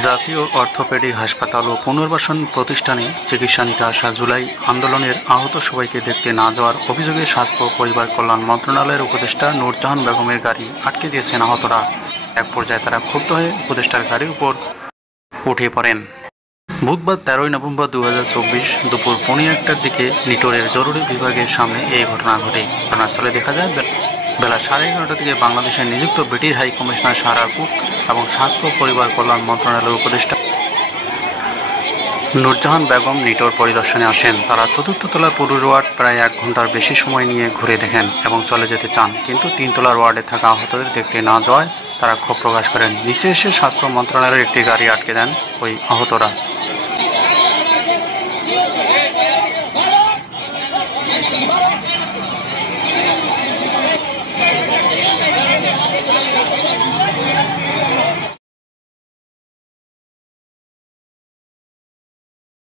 জাতীয় অর্থোপেডিক হাসপাতাল ও পুনর্বাসন প্রতিষ্ঠানে চিকিৎসা নিতে আসা জুলাই আন্দোলনের আহত সবাইকে দেখতে না যাওয়ার অভিযোগে স্বাস্থ্য ও পরিবার কল্যাণ মন্ত্রণালয়ের উপদেষ্টা নূরজাহান বেগমের গাড়ি আটকে দিয়েছেন আহতরা। এক পর্যায়ে তারা ক্ষুব্ধ হয়ে উপদেষ্টার গাড়ির উপর উঠে পড়েন। বুধবার 13 নভেম্বর 2024 দুপুর 1:15টার দিকে নিটোরের জরুরি বিভাগের সামনে এই ঘটনা ঘটে। ঘটনাস্থলে দেখা যায় বেলা 11:30 থেকে বাংলাদেশের নিযুক্ত ব্রিটিশ হাই কমিশনার সারা কুক এবং স্বাস্থ্য ও পরিবার কল্যাণ মন্ত্রণালয়ের উপদেষ্টা নূরজাহান বেগম নিটোর পরিদর্শনে আসেন। তারা চতুর্থ তলার পুরো ওয়ার্ড প্রায় 1 ঘন্টার বেশি সময় নিয়ে ঘুরে দেখেন এবং চলে যেতে চান, কিন্তু 3 তলার ওয়ার্ডে থাকা আহতদের দেখতে না যাওয়ায় তারা ক্ষোভ প্রকাশ করেন। নিচে এসে স্বাস্থ্য মন্ত্রণালয়ের একটি গাড়ি আটকে দেন ওই আহতরা।